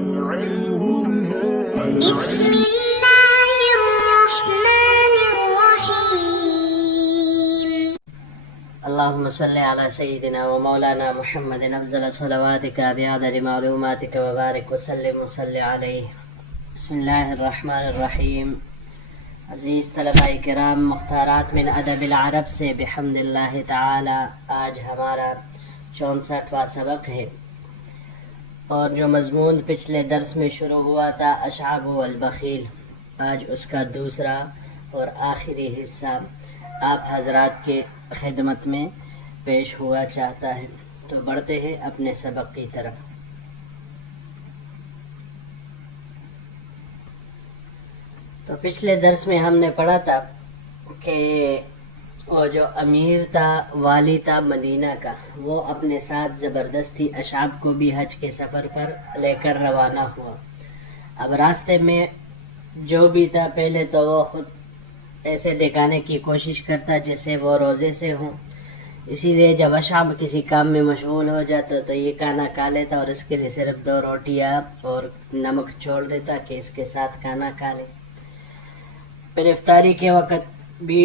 بسم الله الرحمن الرحيم. اللهم صل على سيدنا ومولانا محمد أفضل صلواتك بعدد معلوماتك وبارك وسلم وصل عليه. بسم الله الرحمن الرحیم. عزیز طلباء کرام، مختارات من ادب العرب سے بحمد اللہ تعالی آج ہمارا 64واں سبق ہے، اور جو مضمون پچھلے درس میں شروع ہوا تھا اشعب والبخیل، آج اس کا دوسرا اور آخری حصہ آپ حضرات کے خدمت میں پیش ہوا چاہتا ہے. تو بڑھتے ہیں اپنے سبق کی طرف. تو پچھلے درس میں ہم نے پڑھا تھا کہ وہ جو امیر تھا، والی تھا مدینہ کا، وہ اپنے ساتھ زبردستی اشعب کو بھی حج کے سفر پر لے کر روانہ ہوا. اب راستے میں جو بھی تھا، پہلے تو وہ خود ایسے دکھانے کی کوشش کرتا جیسے وہ روزے سے ہوں، اسی لیے جب اشعب کسی کام میں مشغول ہو جاتا تو یہ کھانا کھا لیتا، اور اس کے لیے صرف 2 روٹیاں اور نمک چھوڑ دیتا کہ اس کے ساتھ کھانا کھا لے. پھر افطاری کے وقت بھی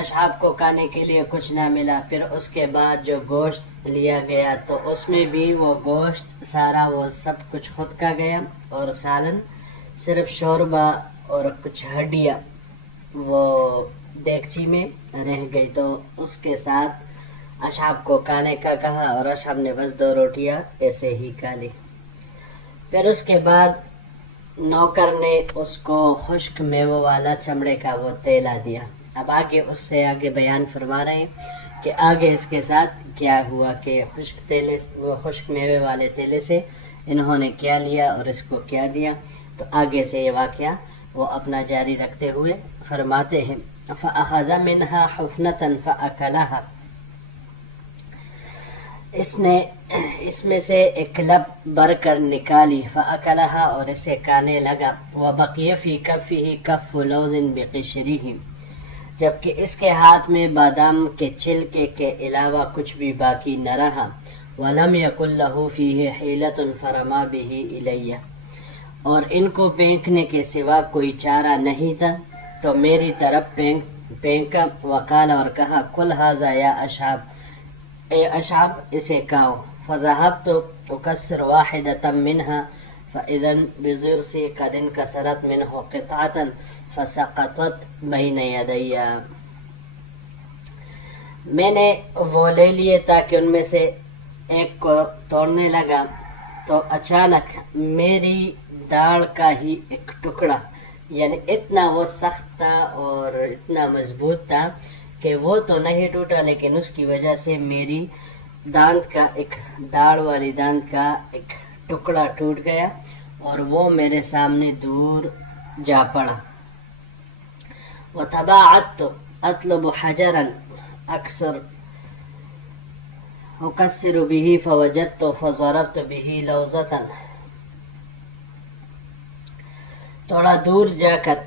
اشعاب کو کھانے کے لیے کچھ نہ ملا. پھر اس کے بعد جو گوشت لیا گیا تو اس میں بھی وہ گوشت سارا وہ سب کچھ خود کا گیا، اور سالن صرف شوربہ اور کچھ ہڈیاں وہ دیگچی میں رہ گئی. تو اس کے ساتھ اشعاب کو کھانے کا کہا، اور اشعاب نے بس 2 روٹیاں ایسے ہی کھا لی. پھر اس کے بعد نوکر نے اس کو خشک میوہ والا چمڑے کا وہ تیلا دیا. اب آگے اس سے آگے بیان فرما رہے ہیں کہ آگے اس کے ساتھ کیا ہوا، کہ خشک میوے والے تیلے سے انہوں نے کیا لیا اور اس کو کیا دیا. تو آگے سے یہ واقعہ وہ اپنا جاری رکھتے ہوئے فرماتے ہیں فَأَخَذَ مِنْهَا حُفْنَةً فَأَكَلَهَا، اس نے اس میں سے ایک لب بھر کر نکالی، فَأَكَلَهَا، اور اسے کھانے لگا. وَبَقِيَ فِي كَفِّهِ كَفُّ لَوْزٍ بِقِشْرِهِ، جبکہ اس کے ہاتھ میں بادام کے چھلکے کے علاوہ کچھ بھی باقی نہ رہا. وَلَمْ يَكُنْ لَهُ فِيهِ حِيلَةٌ فَرَمَا بِهِ إِلَيَّ، اور ان کو پھینکنے کے سوا کوئی چارہ نہیں تھا تو میری طرف پھینکا. وقال، اور کہا کل ھذا یا اشعب، اے اشعب اسے کھاؤ. فذهبت اكسر واحدة منها فإذا بضرسي قد انكسرت منه قطعة فسقطت بين يدي، میں نے وہ لے لیے تاکہ ان میں سے ایک کو توڑنے لگا تو اچانک میری داڑھ کا ہی ایک ٹکڑا، یعنی اتنا وہ سخت تھا اور اتنا مضبوط تھا کہ وہ تو نہیں ٹوٹا، لیکن اس کی وجہ سے میری دانت کا داڑھ والی دانت کا ایک ٹکڑا ٹوٹ گیا اور وہ میرے سامنے دور جا پڑا. وتباعدت اطلب حجرا اكسر به فوجدت فضربت به لوزة، تھوڑا دور جا کر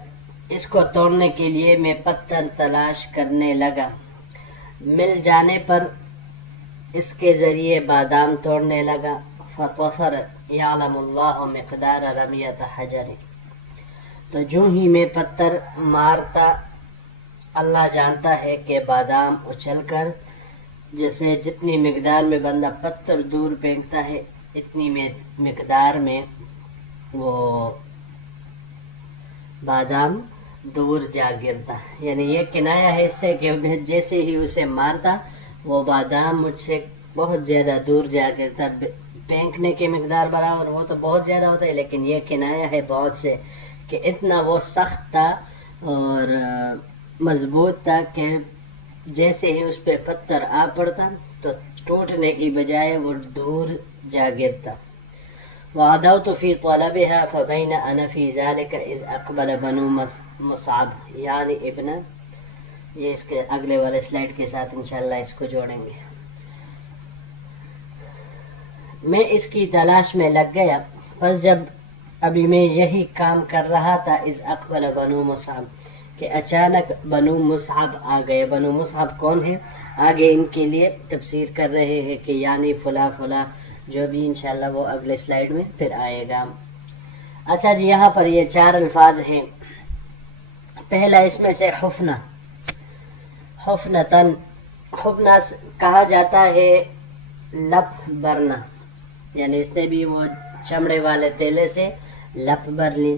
اس کو توڑنے کے لیے میں پتھر تلاش کرنے لگا. مل جانے پر اس کے ذریعے بادام توڑنے لگا. فطفرت یعلم اللہ مقدار رمیۃ حجر، تو جو ہی میں پتھر مارتا اللہ جانتا ہے کہ بادام اچھل کر جیسے جتنی مقدار میں بندہ پتھر دور پھینکتا ہے اتنی مقدار میں وہ بادام دور جا گرتا. یعنی یہ کنایا ہے اس سے کہ جیسے ہی اسے مارتا وہ بادام مجھ سے بہت زیادہ دور جا گرتا. پھینکنے کی مقدار برابر وہ تو بہت زیادہ ہوتا ہے، لیکن یہ کنایا ہے بہت سے کہ اتنا وہ سخت تھا اور مضبوط تھا کہ جیسے ہی اس پہ پتھر آ پڑتا تو ٹوٹنے کی بجائے وہ دور جا گرتا. وعدوت في طلبها فبين أنا في ذلك إذ أقبل بنو مصعب، یعنی ابن، یہ اس کے اگلے والے سلائیڈ کے ساتھ انشاءاللہ اس کو جوڑیں گے. میں اس کی تلاش میں لگ گیا، بس جب ابھی میں یہی کام کر رہا تھا اذ اقبل بنو مصعب، کہ اچانک بنو مصعب آ گئے. بنو مصعب کون ہے؟ آگے ان کے لیے تفسیر کر رہے ہیں کہ یعنی فلاں فلاں، جو بھی انشاءاللہ وہ اگلے سلائیڈ میں پھر آئے گا. اچھا جی، یہاں پر یہ 4 الفاظ ہیں. پہلا اس میں سے حفنہ، حفنتن، حفنہ کہا جاتا ہے لپ برنا، یعنی اس نے بھی وہ چمڑے والے تیلے سے لپ بر لی.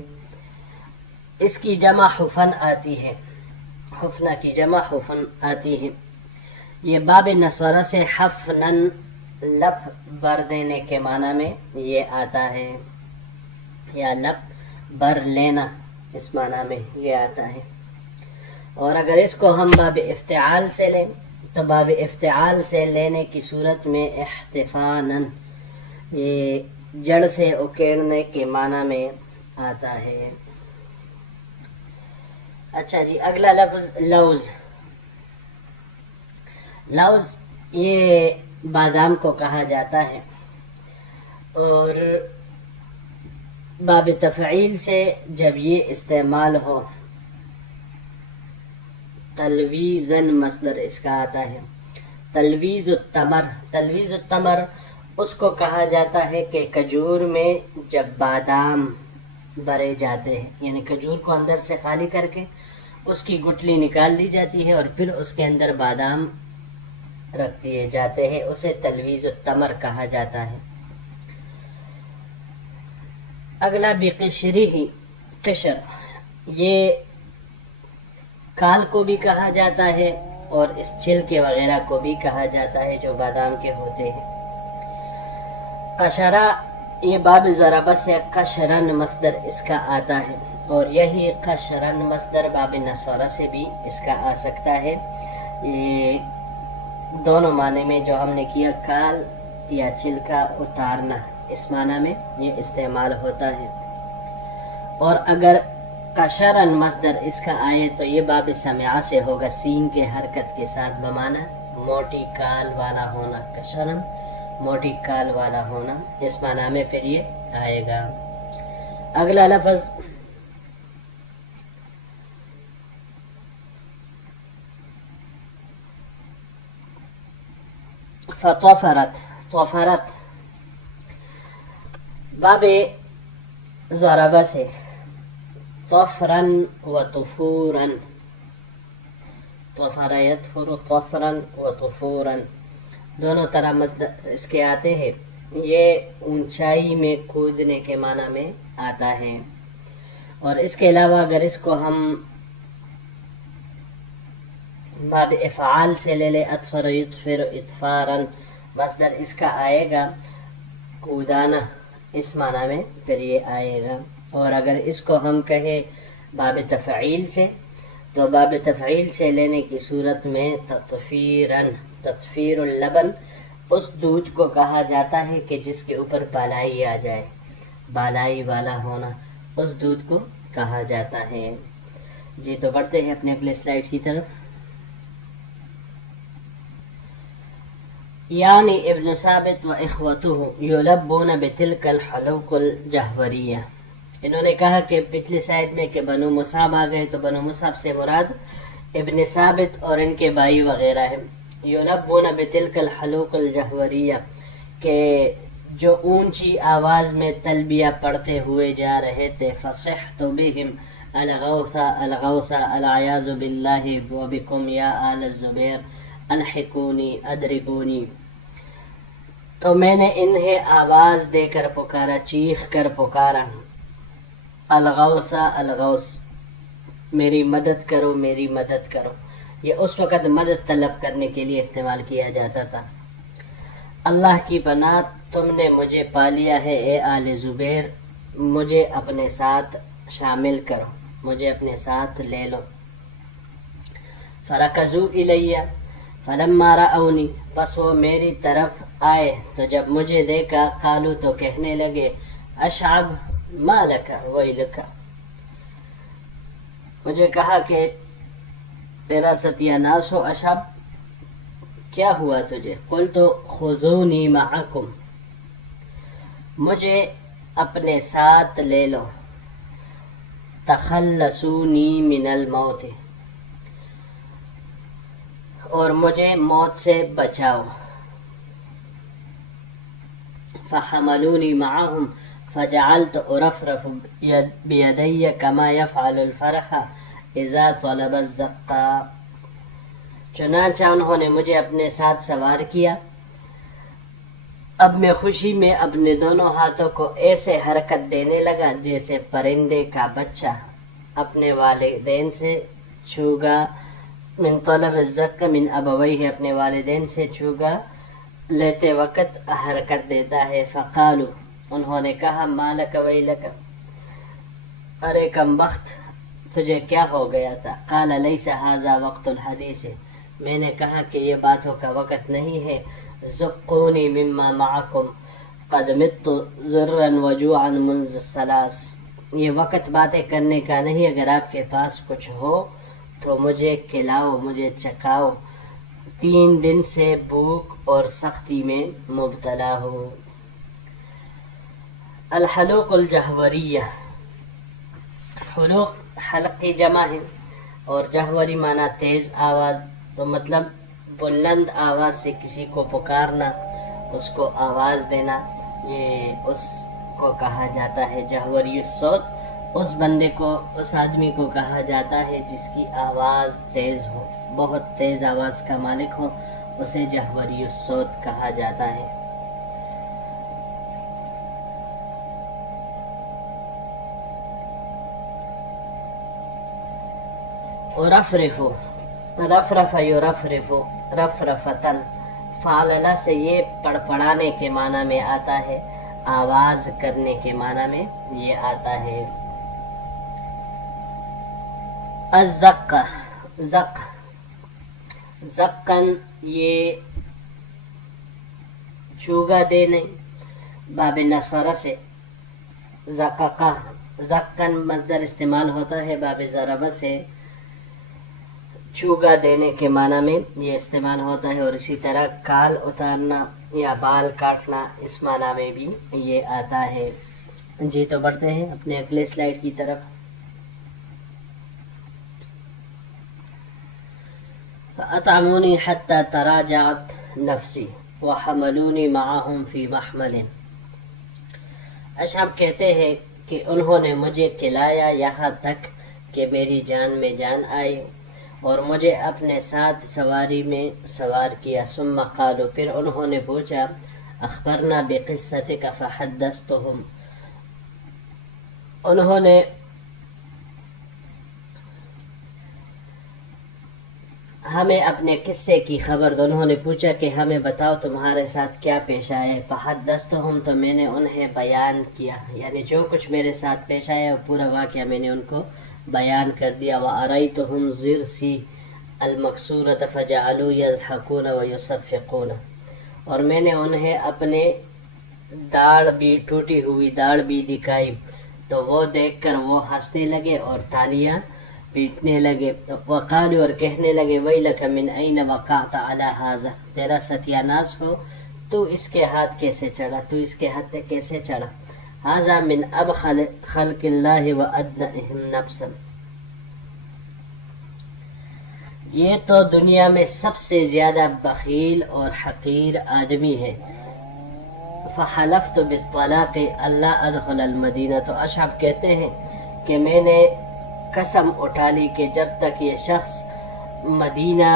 اس کی جمع حفن آتی ہے، حفنہ کی جمع حفن آتی ہے. یہ باب نصارہ سے حفنن، لپ بر دینے کے معنی میں یہ آتا ہے، یا لپ بر لینا اس معنی میں یہ آتا ہے. اور اگر اس کو ہم باب افتعال سے لیں تو باب افتعال سے لینے کی صورت میں احتفانن، یہ جڑ سے اکیڑنے کے معنی میں آتا ہے. اچھا جی، اگلا لفظ لوز. لوز یہ بادام کو کہا جاتا ہے، اور باب تفعیل سے جب یہ استعمال ہو، تلویزن مصدر اس کا آتا ہے. تلویز التمر، تلویز التمر اس کو کہا جاتا ہے کہ کھجور میں جب بادام بھرے جاتے ہیں، یعنی کھجور کو اندر سے خالی کر کے اس کی گٹلی نکال لی جاتی ہے اور پھر اس کے اندر بادام رکھ دیے جاتے ہیں، اسے تلویز التمر کہا جاتا ہے. اگلا بقشری ہی، قشر یہ کال کو بھی کہا جاتا ہے اور اس چھلکے وغیرہ کو بھی کہا جاتا ہے جو بادام کے ہوتے ہیں. قشرہ یہ باب ضربہ سے قشرن مصدر اس کا آتا ہے، اور یہی قشرن مصدر باب نصارہ سے بھی اس کا آ سکتا ہے. یہ دونوں معنی میں جو ہم نے کیا، کال یا چھلکا اتارنا، اس معنی میں یہ استعمال ہوتا ہے. اور اگر قشرن مصدر اس کا آئے تو یہ باب سمعہ سے ہوگا، سین کے حرکت کے ساتھ، بمانا موٹی کال والا ہونا. قشرن موٹی کال والا ہونا، اس معنی میں پھر یہ آئے گا. اگلا لفظ فطفرت، طفرت باب ضربہ سے، طفرن و طفورن، طفر یطفر طفرن و طفورن، دونوں طرح مصدر اس کے آتے ہیں. یہ اونچائی میں کودنے کے معنی میں آتا ہے. اور اس کے علاوہ اگر اس کو ہم باب افعال سے لے لے، اطفر یطفر اطفارن، مصدر اس کا آئے گا کودانا، اس معنی میں پھر یہ آئے گا. اور اگر اس کو ہم کہیں باب تفعیل سے تو باب تفعیل سے لینے کی صورت میں تطفیرن، تطفیر اللبن، اس دودھ کو کہا جاتا ہے کہ جس کے اوپر بالائی آ جائے، بالائی والا ہونا، اس دودھ کو کہا جاتا ہے. جی تو بڑھتے ہیں اپنے اگلے سلائیڈ کی طرف. یعنی ابن ثابت و اخوته یلبون بتلک الحلوق الجہوریہ. انہوں نے کہا کہ پچھلی سائڈ میں کہ بنو مصعب آ گئے تو بنو مصعب سے مراد ابن ثابت اور ان کے بھائی وغیرہ ہیں. یلبون بتلک الحلوق الجہوریہ، کہ جو اونچی آواز میں تلبیہ پڑھتے ہوئے جا رہے تھے. فصحت بہم الغوث الغوث العیاذ باللہ وبکم یا آل الزبیر الحقونی ادرکونی، تو میں نے انہیں آواز دے کر پکارا، چیخ کر پکارا، الغوث الغوث، میری مدد کرو میری مدد کرو. یہ اس وقت مدد طلب کرنے کے لیے استعمال کیا جاتا تھا. اللہ کی پناہ، تم نے مجھے پا لیا ہے اے آل زبیر، مجھے اپنے ساتھ شامل کرو، مجھے اپنے ساتھ لے لو. فرکضوا الیہ فلما رأونی، پس وہ میری طرف آئے تو جب مجھے دیکھا، قالو تو کہنے لگے، اشعب ما لک ویلک، مجھے کہا کہ تیرا ستیہ ناس ہو اشعب، کیا ہوا تجھے؟ قلت خذونی معکم، مجھے اپنے ساتھ لے لو، تخلصونی من الموت، اور مجھے موت سے بچاؤ. فحملونی معہم فجعلت ارفرف بیدی کما یفعل الفرخ اذا طلب الزقا، چنانچہ انہوں نے مجھے اپنے ساتھ سوار کیا، اب میں خوشی میں اپنے دونوں ہاتھوں کو ایسے حرکت دینے لگا جیسے پرندے کا بچہ اپنے والدین سے چوگا، من طلب الزق من ابویہ، اپنے والدین سے چوگا لیتے وقت حرکت دیتا ہے۔ فقالو، انہوں نے کہا، مالک ویلک، ارے کم بخت تجھے کیا ہو گیا تھا؟ قال لیس ھذا وقت الحدیث، میں نے کہا کہ یہ باتوں کا وقت نہیں ہے، زقونی مما معکم قد مت ذرا وجوعا منذ الثلاث، یہ وقت باتیں کرنے کا نہیں، اگر آپ کے پاس کچھ ہو تو مجھے کھلاؤ، مجھے چکھاؤ، 3 دن سے بھوک اور سختی میں مبتلا ہوں۔ الحلوق الجہوریہ، حلوق حلق کی جمع ہے، اور جہوری معنی تیز آواز، تو مطلب بلند آواز سے کسی کو پکارنا، اس کو آواز دینا، یہ اس کو کہا جاتا ہے جہوری الصوت۔ اس بندے کو، اس آدمی کو کہا جاتا ہے جس کی آواز تیز ہو، بہت تیز آواز کا مالک ہو، اسے جہوری الصوت کہا جاتا ہے۔ رفرفو، رفرف یرفرفو رفرفتن، فعللہ سے یہ پڑپڑانے کے معنی میں آتا ہے، آواز کرنے کے معنی میں یہ آتا ہے۔ الزق، زق، زقن، یہ چوگا دینے، باب نصرہ سے زققہ، زقن مصدر استعمال ہوتا ہے، باب ضربہ سے چوگا دینے کے معنی میں یہ استعمال ہوتا ہے، اور اسی طرح کال اتارنا یا بال کاٹنا، اس معنی میں بھی یہ آتا ہے۔ جی تو بڑھتے ہیں اپنے اگلے سلائیڈ کی طرف۔ فَأَطْعَمُونِي حَتَّى تَرَاجَعَتْ نَفْسِي وَحَمَلُونِي مَعَهُمْ فِي مَحْمَلٍ، اشعب کہتے ہیں کہ انہوں نے مجھے کھلایا یہاں تک کہ میری جان میں جان آئی، اور مجھے اپنے ساتھ سواری میں سوار کیا۔ ثم قالوا، پھر انہوں نے پوچھا، اخبرنا بقصتک فحدثتهم، انہوں نے ہمیں اپنے قصے کی خبر دو، انہوں نے پوچھا کہ ہمیں بتاؤ تمہارے ساتھ کیا پیش آئے۔ فحدثتهم، تو میں نے انہیں بیان کیا، یعنی جو کچھ میرے ساتھ پیش آیا وہ پورا واقعہ میں نے ان کو بیان کر دیا۔ وَأَرَيْتُهُمْ ضِرْسِي الْمَكْسُورَةَ فَجَعَلُوا يَضْحَكُونَ وَيُصَفِّقُونَ، اور میں نے انہیں اپنے داڑھ بھی، ٹوٹی ہوئی داڑھ بھی دکھائی، تو وہ دیکھ کر وہ ہنسنے لگے اور تالیاں پیٹنے لگے۔ وقالوا، اور کہنے لگے، وَيْلَكَ مِنْ أَيْنَ وَقَعْتَ عَلَى هَذَا، تیرا ستیاناس ہو، تو اس کے ہاتھ کیسے چڑھا، تو اس کے ہاتھ کیسے چڑھا۔ هذا من ابخل خلق اللہ وادنئہم نفسا، یہ تو دنیا میں سب سے زیادہ بخیل اور حقیر آدمی ہے۔ فحلفت بالطلاق اللہ ادخل المدینہ، تو اشعب کہتے ہیں کہ میں نے قسم اٹھا لی کہ جب تک یہ شخص مدینہ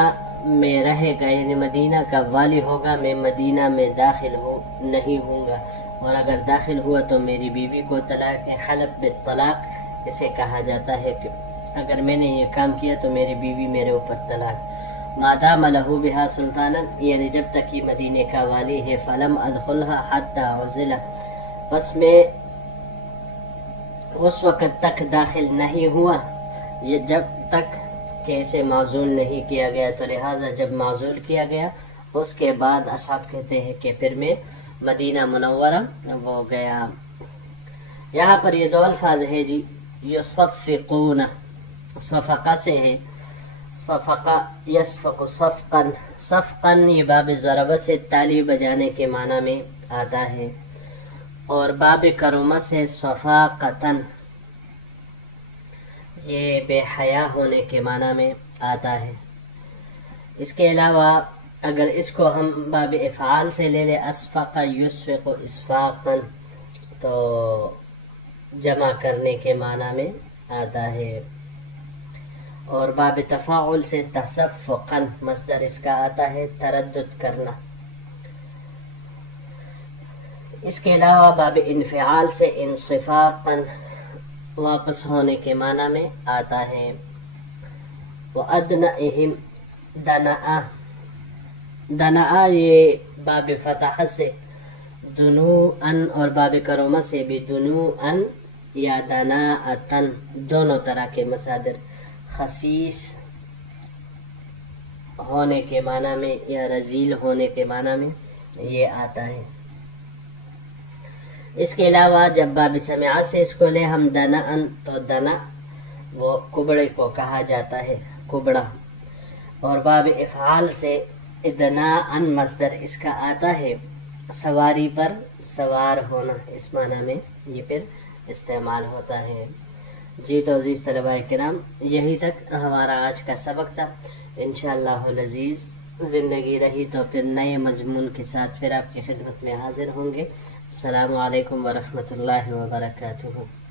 میں رہے گا، یعنی مدینہ کا والی ہوگا، میں مدینہ میں داخل نہیں ہوں گا، اور اگر داخل ہوا تو میری بیوی کو طلاق ہے۔ حلف بالطلاق اسے کہا جاتا ہے کہ اگر میں نے یہ کام کیا تو میری بیوی میرے اوپر طلاق۔ مادام لہو بہا سلطانا، یعنی جب تک یہ مدینے کا والی ہے۔ فلم ادخلها حتی عزلہ، بس میں اس وقت تک داخل نہیں ہوا یہ جب تک کہ اسے معزول نہیں کیا گیا، تو لہٰذا جب معزول کیا گیا اس کے بعد اصحاب کہتے ہیں کہ پھر میں مدینہ منورہ وہ گیا۔ یہاں پر یہ 2 الفاظ ہے جی، یصفقون، صفقہ سے ہے، صفقہ یصفق صفقن، صفقن یہ باب ضربہ سے تالی بجانے کے معنی میں آتا ہے، اور باب کرمہ سے صفاقتن یہ بے حیا ہونے کے معنی میں آتا ہے۔ اس کے علاوہ اگر اس کو ہم باب افعال سے لے لیں، اسفق یسفق اسفاقا، تو جمع کرنے کے معنی میں آتا ہے. اور باب تفاعل سے تصفقاً مصدر اس کا آتا ہے تردد کرنا. اس کے علاوہ باب انفعال سے انصفاقاً واپس ہونے کے معنی میں آتا ہے. وَأَدْنَئِهِمْ دَنَآ، دنآ یہ باب فتح سے دنوءً اور باب کرومہ سے بھی دنوءً یا دناءً دونوں طرح کے مصادر خسیس ہونے کے معنی میں یا رذیل ہونے کے معنی میں یہ آتا ہے. اس کے علاوہ جب باب سمعہ سے اس کو لے ہم دناءً تو دنا وہ کبڑے کو کہا جاتا ہے، کبڑا. اور باب افعال سے ادناءً مصدر اس کا آتا ہے سواری پر سوار ہونا، اس معنی میں یہ پھر استعمال ہوتا ہے. جی تو عزیز طلباء کرام، یہی تک ہمارا آج کا سبق تھا. انشاءاللہ العزیز زندگی رہی تو پھر نئے مضمون کے ساتھ پھر آپ کی خدمت میں حاضر ہوں گے. السلام علیکم ورحمۃ اللہ وبرکاتہ.